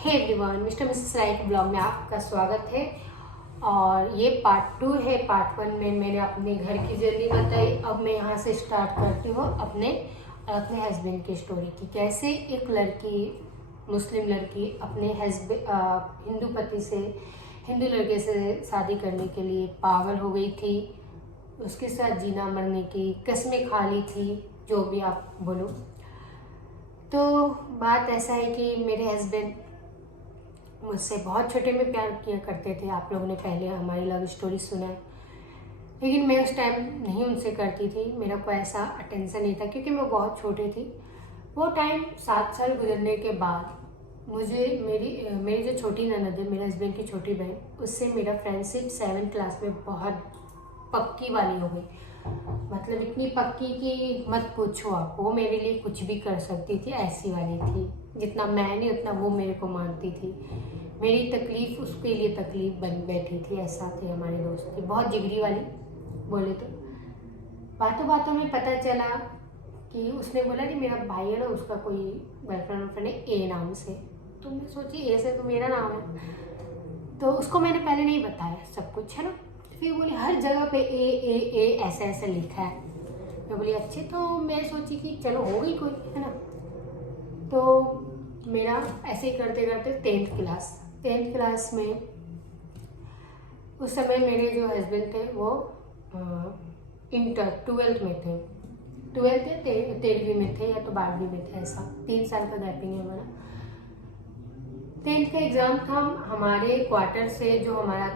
Hey everyone, mister Mrs राय के blog में आपका स्वागत है। और ये पार्ट 2 है। पार्ट 1 में मैंने अपने घर की जर्नी बताई। अब मैं यहाँ से स्टार्ट करती हूँ अपने हस्बैंड की स्टोरी की। कैसे एक लड़की, मुस्लिम लड़की, अपने हिंदू लड़के से शादी करने के लिए पागल हो गई थी। उसके साथ जीना मरने की कस्में खा ली थी, जो भी आप बोलो। तो बात ऐसा है कि मेरे हस्बैंड मुझसे बहुत छोटे में प्यार किया करते थे। आप लोगों ने पहले हमारी लव स्टोरी सुना है, लेकिन मैं उस टाइम नहीं उनसे करती थी। मेरा कोई ऐसा अटेंशन नहीं था क्योंकि मैं बहुत छोटी थी। वो टाइम 7 साल गुजरने के बाद मुझे मेरी जो छोटी ननद है, मेरे हस्बैंड की छोटी बहन, उससे मेरा फ्रेंडशिप 7th क्लास में बहुत पक्की वाली हो गई। मतलब इतनी पक्की कि मत पूछो आप। वो मेरे लिए कुछ भी कर सकती थी, ऐसी वाली थी। जितना मैं नहीं उतना वो मेरे को मानती थी। मेरी तकलीफ उसके लिए तकलीफ बन बैठी थी। ऐसा थी हमारी दोस्ती, बहुत जिगरी वाली बोले तो। बातों बातों में पता चला कि उसने बोला कि मेरा भाई है ना, उसका कोई गर्लफ्रेंड है ए नाम से। तो मैं सोची ए से तो मेरा नाम है, तो उसको मैंने पहले नहीं बताया सब कुछ, है ना। फिर बोली हर जगह पे ए ए ए ऐसे ऐसे लिखा है। मैं बोली अच्छे। तो मैं सोची कि चलो हो गई कोई, है ना। तो मेरा ऐसे ही करते करते 10th क्लास में उस समय मेरे जो हस्बैंड थे वो इंटर 12th में थे। 12th या 13वीं में थे, या तो 12वीं में थे। ऐसा 3 साल का गैपिंग है हमारा। 10th का एग्ज़ाम था। हमारे क्वार्टर से जो हमारा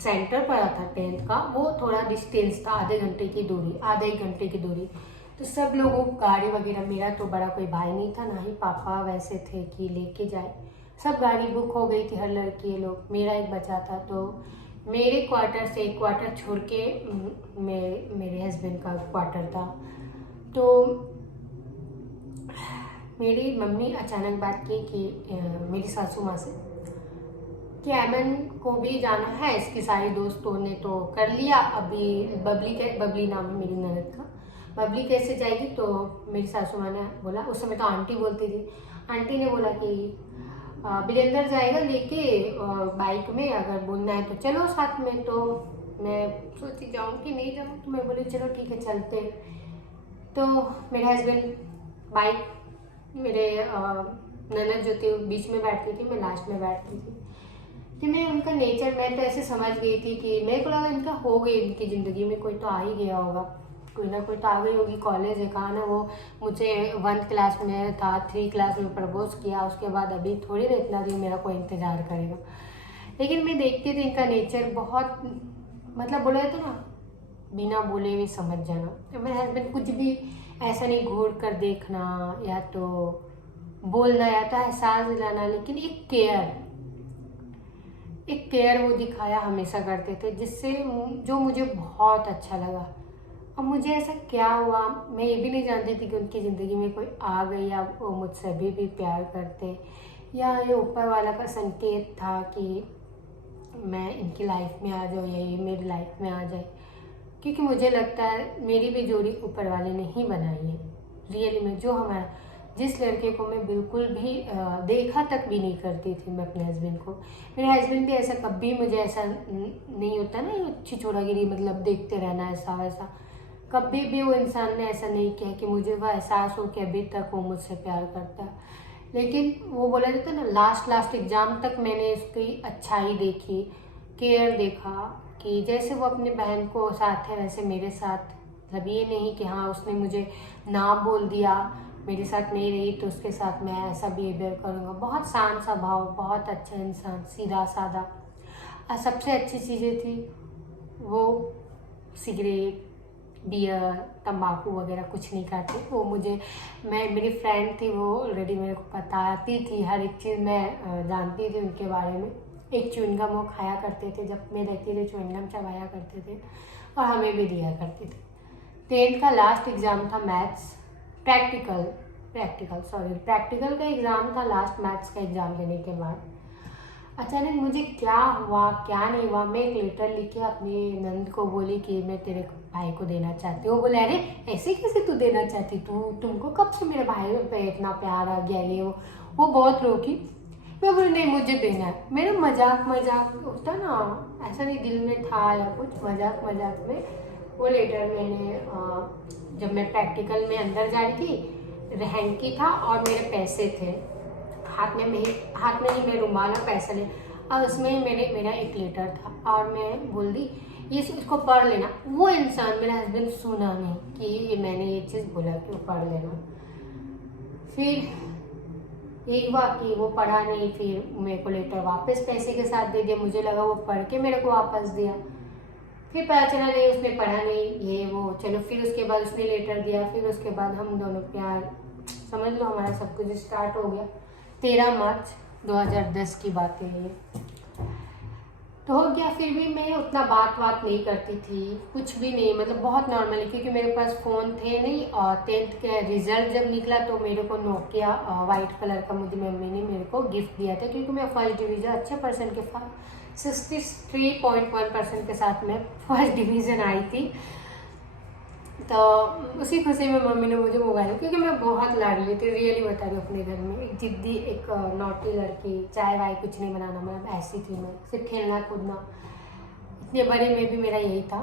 सेंटर पड़ा था 10th का, वो थोड़ा डिस्टेंस था, आधे एक घंटे की दूरी। तो सब लोगों को गाड़ी वगैरह, मेरा तो बड़ा कोई भाई नहीं था, ना ही पापा वैसे थे कि लेके जाए। सब गाड़ी बुक हो गई थी, हर लड़की लोग। मेरा एक बचा था। तो मेरे क्वार्टर से एक क्वार्टर छोड़ के मेरे हस्बैंड का क्वार्टर था। तो मेरी मम्मी अचानक बात की कि मेरी सासू माँ से कि ऐमन को भी जाना है। इसकी सारी दोस्तों ने तो कर लिया। अभी बबली नाम है मेरी ननद का। बबली कैसे जाएगी? तो मेरी सासू माँ ने बोला, उस समय तो आंटी बोलती थी। आंटी ने बोला कि वीरेंद्र जाएगा लेके बाइक में, अगर बोलना है तो चलो साथ में। तो मैं सोची जाऊँ कि नहीं जाऊँ। तो मैं बोली चलो ठीक है चलते। तो मेरे हस्बैंड बाइक, मेरे ननद जो थी बीच में बैठती थी, मैं लास्ट में बैठती थी। कि मैं उनका नेचर, मैं तो ऐसे समझ गई थी कि मेरे को लगा इनका हो गई, इनकी ज़िंदगी में कोई तो आ ही गया होगा, कोई ना कोई तो आ गई होगी। कॉलेज है, कहा ना वो मुझे 1th क्लास में था, 3 क्लास में प्रपोज किया, उसके बाद अभी थोड़ी ना इतना दिन मेरा कोई इंतज़ार करेगा। लेकिन मैं देखती थी इनका नेचर बहुत, मतलब बोला तो ना, बिना बोले हुए समझ जाना। तो मेरे हस्बैंड कुछ भी ऐसा नहीं घूर कर देखना, या तो बोलना, या तो एहसास दिलाना, लेकिन एक केयर वो दिखाया हमेशा करते थे, जिससे जो मुझे बहुत अच्छा लगा। अब मुझे ऐसा क्या हुआ, मैं ये भी नहीं जानती थी कि उनकी ज़िंदगी में कोई आ गई, या वो मुझसे अभी भी प्यार करते, या ये ऊपर वाला का संकेत था कि मैं इनकी लाइफ में आ जाऊँ, या ये मेरी लाइफ में आ जाए। क्योंकि मुझे लगता है मेरी भी जोड़ी ऊपर वाले ने ही बनाई है रियली में। जो हमारा, जिस लड़के को मैं बिल्कुल भी देखा तक भी नहीं करती थी मैं अपने हस्बैंड को, मेरे हस्बैंड भी ऐसा कभी, मुझे ऐसा नहीं होता ना ये छिछोरागिरी, मतलब देखते रहना ऐसा वैसा। कभी भी वो इंसान ने ऐसा नहीं किया कि मुझे वह एहसास हो कि अभी तक वो मुझसे प्यार करता है। लेकिन वो बोला जाता है ना, लास्ट एग्ज़ाम तक मैंने उसकी अच्छाई देखी, केयर देखा, कि जैसे वो अपनी बहन को साथ है वैसे मेरे साथ। मतलब ये नहीं कि हाँ उसने मुझे ना बोल दिया, मेरे साथ नहीं रही तो उसके साथ मैं ऐसा बिहेवियर करूँगा। बहुत शांत स्वभाव, बहुत अच्छा इंसान, सीधा साधा। और सबसे अच्छी चीज़ें थी, वो सिगरेट, बियर, तंबाकू वगैरह कुछ नहीं खाते। वो मेरी फ्रेंड थी, वो ऑलरेडी मेरे को बताती थी हर एक चीज़, मैं जानती थी उनके बारे में। एक च्युइंगम वो खाया करते थे, जब मैं रहती थी च्युइंगम चबाया करते थे, और हमें भी दिया करते थे। 10th का लास्ट एग्ज़ाम था मैथ्स, प्रैक्टिकल का एग्ज़ाम था लास्ट, मैथ्स का एग्ज़ाम देने के बाद अचानक मुझे क्या हुआ क्या नहीं हुआ, मैं एक लेटर लिख के अपनी नंद को बोली कि मैं तेरे भाई को देना चाहती हूँ। वो बोले अरे ऐसे कैसे तू देना चाहती, तुमको कब से मेरे भाई पे इतना प्यार आ गया, ये वो बहुत रोकी। मैं बोली नहीं मुझे देना है। मेरा मजाक मजाक होता ना, ऐसा नहीं दिल में था या कुछ, मजाक मजाक में वो लेटर मैंने जब मैं प्रैक्टिकल में अंदर जा रही थी, हैंकी था और मेरे पैसे थे हाथ में, हाथ में ही मैं रुमाल और पैसा ले, और उसमें मेरा एक लेटर था और मैं बोल दी ये इसको पढ़ लेना। वो इंसान, मेरा हस्बैंड, सुना नहीं कि ये मैंने ये चीज़ बोला कि वो पढ़ लेना। फिर एक हुआ कि वो पढ़ा नहीं, फिर मेरे को लेटर वापस पैसे के साथ दे दिया। मुझे लगा वो पढ़ के मेरे को वापस दिया, फिर पता चला नहीं उसने पढ़ा नहीं, ये वो। चलो फिर उसके बाद उसने लेटर दिया, फिर उसके बाद हम दोनों प्यार, समझ लो हमारा सब कुछ स्टार्ट हो गया। 13 मार्च 2010 की बात है ये, तो हो गया। फिर भी मैं उतना बात नहीं करती थी, कुछ भी नहीं, मतलब बहुत नॉर्मली, क्योंकि मेरे पास फ़ोन थे नहीं। और 10th के रिजल्ट जब निकला तो मेरे को नोकिया वाइट कलर का मुझे मम्मी ने मेरे को गिफ्ट दिया था, क्योंकि मैं फर्स्ट डिवीज़न अच्छे परसेंट के साथ 63.1% के साथ मैं फर्स्ट डिवीज़न आई थी। तो उसी खुशी में मम्मी ने मुझे मोबाइल, क्योंकि मैं बहुत लाडली थी, रियली बता रही हूँ। अपने घर में एक जिद्दी, एक नॉटी लड़की, चाय वाय कुछ नहीं बनाना, मतलब ऐसी थी मैं, सिर्फ खेलना कूदना। इतने बड़े में भी मेरा यही था।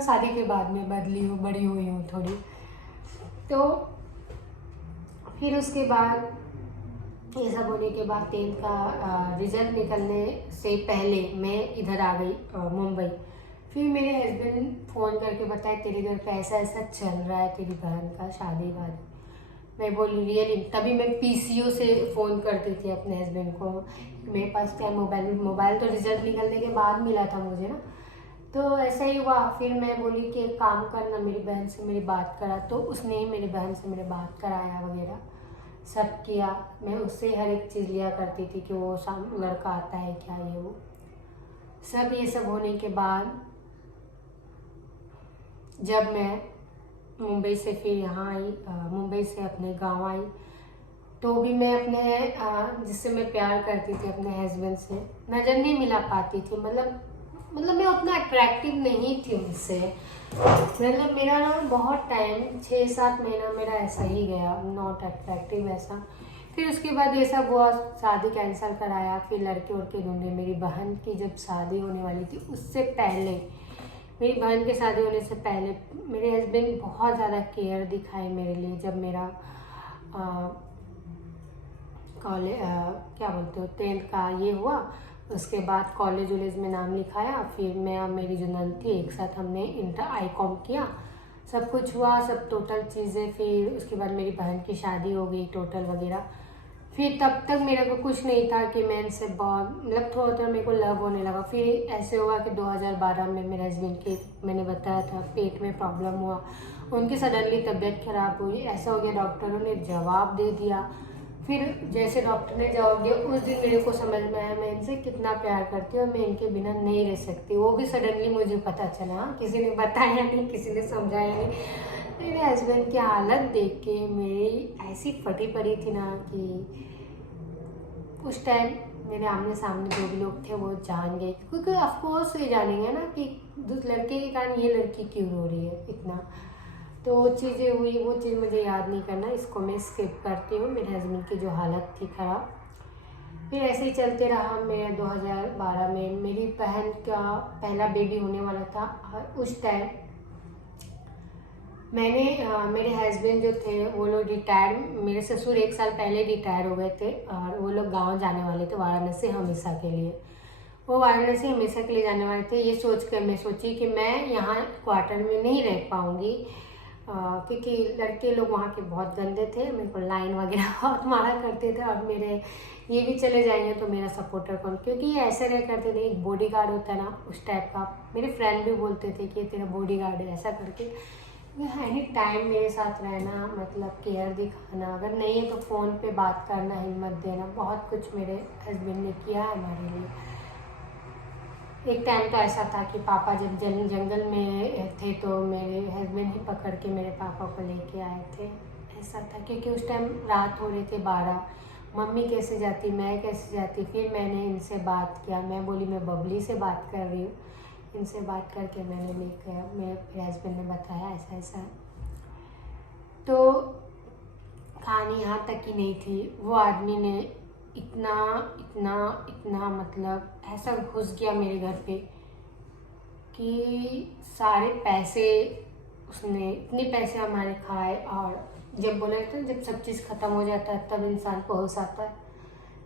शादी के बाद में बदली हूँ, बड़ी हुई हूँ थोड़ी। तो फिर उसके बाद ये सब होने के बाद 10th का रिजल्ट निकलने से पहले मैं इधर आ गई मुंबई। फिर मेरे हस्बैंड फ़ोन करके बताए तेरे घर पे ऐसा ऐसा चल रहा है, तेरी बहन का शादी वादी। मैं बोली रियली? तभी मैं पीसीओ से फ़ोन करती थी अपने हस्बैंड को। मेरे पास क्या मोबाइल तो रिजल्ट निकलने के बाद मिला था मुझे ना। तो ऐसा ही हुआ। फिर मैं बोली कि एक काम करना, मेरी बहन से मेरी बात करा। तो उसने ही मेरी बहन से मेरे बात कराया वगैरह सब किया। मैं उससे हर एक चीज़ लिया करती थी कि वो लड़का आता है क्या, ये वो सब। ये सब होने के बाद जब मैं मुंबई से फिर यहाँ आई, मुंबई से अपने गांव आई, तो भी मैं अपने जिससे मैं प्यार करती थी, अपने हस्बैंड से, नज़र नहीं मिला पाती थी। मतलब मैं उतना अट्रैक्टिव नहीं थी उनसे। मतलब मेरा ना बहुत टाइम 6-7 महीना मेरा ऐसा ही गया, नॉट अट्रैक्टिव ऐसा। फिर उसके बाद ये सब हुआ, शादी कैंसिल कराया, फिर लड़के उड़के ढूंढे। मेरी बहन की जब शादी होने वाली थी, उससे पहले, मेरी बहन के शादी होने से पहले मेरे हस्बैंड बहुत ज़्यादा केयर दिखाए मेरे लिए। जब मेरा कॉलेज क्या बोलते हो 10th का ये हुआ, उसके बाद कॉलेज वॉलेज में नाम लिखाया। फिर मैं और मेरी जो नंद थी एक साथ हमने इंटर ICOM किया, सब कुछ हुआ, सब टोटल चीज़ें। फिर उसके बाद मेरी बहन की शादी हो गई टोटल वगैरह। फिर तब तक मेरे को कुछ नहीं था कि मैं इनसे बहुत, मतलब थोड़ा थोड़ा मेरे को लव होने लगा। फिर ऐसे हुआ कि 2012 में मेरे हस्बैंड के, मैंने बताया था, पेट में प्रॉब्लम हुआ, उनकी सडनली तबीयत खराब हुई। ऐसा हो गया, डॉक्टरों ने जवाब दे दिया। फिर जैसे डॉक्टर ने जवाब दिया, उस दिन मेरे को समझ में आया मैं इनसे कितना प्यार करती हूँ और मैं इनके बिना नहीं रह सकती। वो भी सडनली मुझे पता चला, किसी ने बताया नहीं, किसी ने समझाया नहीं। मेरे हस्बैंड की हालत देख के मेरी ऐसी फटी पड़ी थी ना कि उस टाइम मेरे आमने सामने जो भी लोग थे वो जान गए, क्योंकि ऑफकोर्स ये जानेंगे ना कि लड़के के कारण ये लड़की क्यों रो रही है इतना। तो वो चीज़ें हुई, वो चीज़ मुझे याद नहीं करना, इसको मैं स्किप करती हूँ। मेरे हस्बैंड की जो हालत थी ख़राब, फिर ऐसे ही चलते रहा। मैं 2012 में मेरी बहन का पहला बेबी होने वाला था, और उस टाइम मैंने मेरे हस्बैंड जो थे वो लोग रिटायर, मेरे ससुर 1 साल पहले रिटायर हो गए थे, और वो लोग गांव जाने वाले थे वाराणसी हमेशा के लिए। वो वाराणसी हमेशा के लिए जाने वाले थे। ये सोच कर मैं सोची कि मैं यहाँ क्वार्टर में नहीं रह पाऊँगी, क्योंकि लड़के लोग वहाँ के बहुत गंदे थे, मेरे को लाइन वगैरह बहुत मारा करते थे। और मेरे ये भी चले जाएंगे तो मेरा सपोर्टर कौन, क्योंकि ये ऐसे रह करते थे, एक बॉडी गार्ड होता है ना उस टाइप का। मेरे फ्रेंड भी बोलते थे कि तेरा बॉडी गार्ड है ऐसा करके। एनी टाइम मेरे साथ रहना, मतलब केयर दिखाना, अगर नहीं है तो फ़ोन पे बात करना, हिम्मत देना, बहुत कुछ मेरे हस्बैंड ने किया है हमारे लिए। एक टाइम तो ऐसा था कि पापा जब जंगल में थे तो मेरे हस्बैंड ही पकड़ के मेरे पापा को लेके आए थे। ऐसा था क्योंकि उस टाइम रात हो रही थी 12, मम्मी कैसे जाती, मैं कैसे जाती। फिर मैंने इनसे बात किया, मैं बोली मैं बबली से बात कर रही हूँ, इनसे बात करके मैंने लेकर आया। मेरे हस्बैंड ने बताया ऐसा ऐसा है। तो कहानी यहाँ तक ही नहीं थी। वो आदमी ने इतना इतना इतना मतलब ऐसा घुस गया मेरे घर पे कि सारे पैसे उसने, इतने पैसे हमारे खाए। और जब बोला था जब सब चीज़ ख़त्म हो जाता है तब इंसान को होश आता है,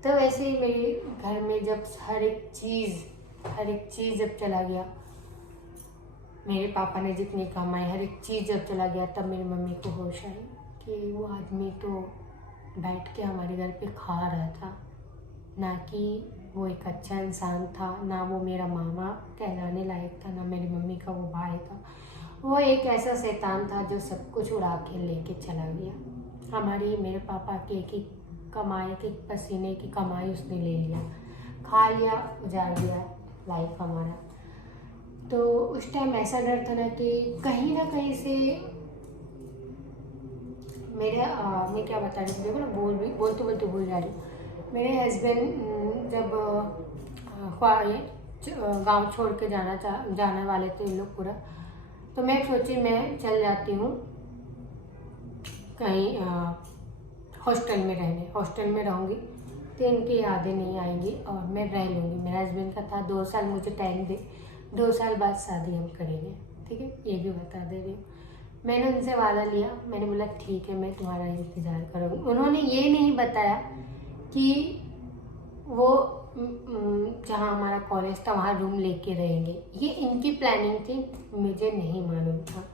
तो वैसे ही मेरे घर में जब हर एक चीज़ जब चला गया, मेरे पापा ने जितनी कमाई हर एक चीज़ जब चला गया, तब मेरी मम्मी को होश आई कि वो आदमी तो बैठ के हमारे घर पे खा रहा था, ना कि वो एक अच्छा इंसान था, ना वो मेरा मामा कहलाने लायक था, ना मेरी मम्मी का वो भाई था। वो एक ऐसा शैतान था जो सब कुछ उड़ा के लेके चला गया। हमारी, मेरे पापा की एक एक कमाई, एक एक पसीने की कमाई उसने ले लिया, खा लिया, उजाड़ दिया लाइफ हमारा। तो उस टाइम ऐसा डर था ना कि कहीं ना कहीं से मेरे मैं क्या बता रही थी, देखो ना बोलते बोलते भूल जा रही हूँ। मेरे हस्बैंड जब गांव छोड़ के जाने वाले थे लोग पूरा, तो मैं सोची मैं चल जाती हूँ कहीं हॉस्टल में रहने। हॉस्टल में रहूँगी तो इनकी यादें नहीं आएंगी और मैं रह लूँगी। मेरा हस्बैंड का था 2 साल मुझे टाइम दे, 2 साल बाद शादी हम करेंगे, ठीक है, ये भी बता दे रही हूँ। मैंने उनसे वादा लिया, मैंने बोला ठीक है मैं तुम्हारा इंतज़ार करूँगी। उन्होंने ये नहीं बताया कि वो जहाँ हमारा कॉलेज था वहाँ रूम लेके रहेंगे, ये इनकी प्लानिंग थी, मुझे नहीं मालूम था।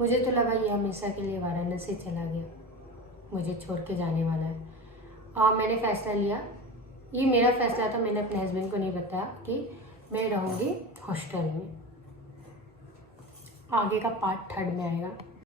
मुझे तो लगा ये हमेशा के लिए वाराणसी चला गया, मुझे छोड़ के जाने वाला है। और मैंने फ़ैसला लिया, ये मेरा फ़ैसला था, मैंने अपने हस्बैंड को नहीं बताया कि मैं रहूँगी हॉस्टल में। आगे का पार्ट 3 में आएगा।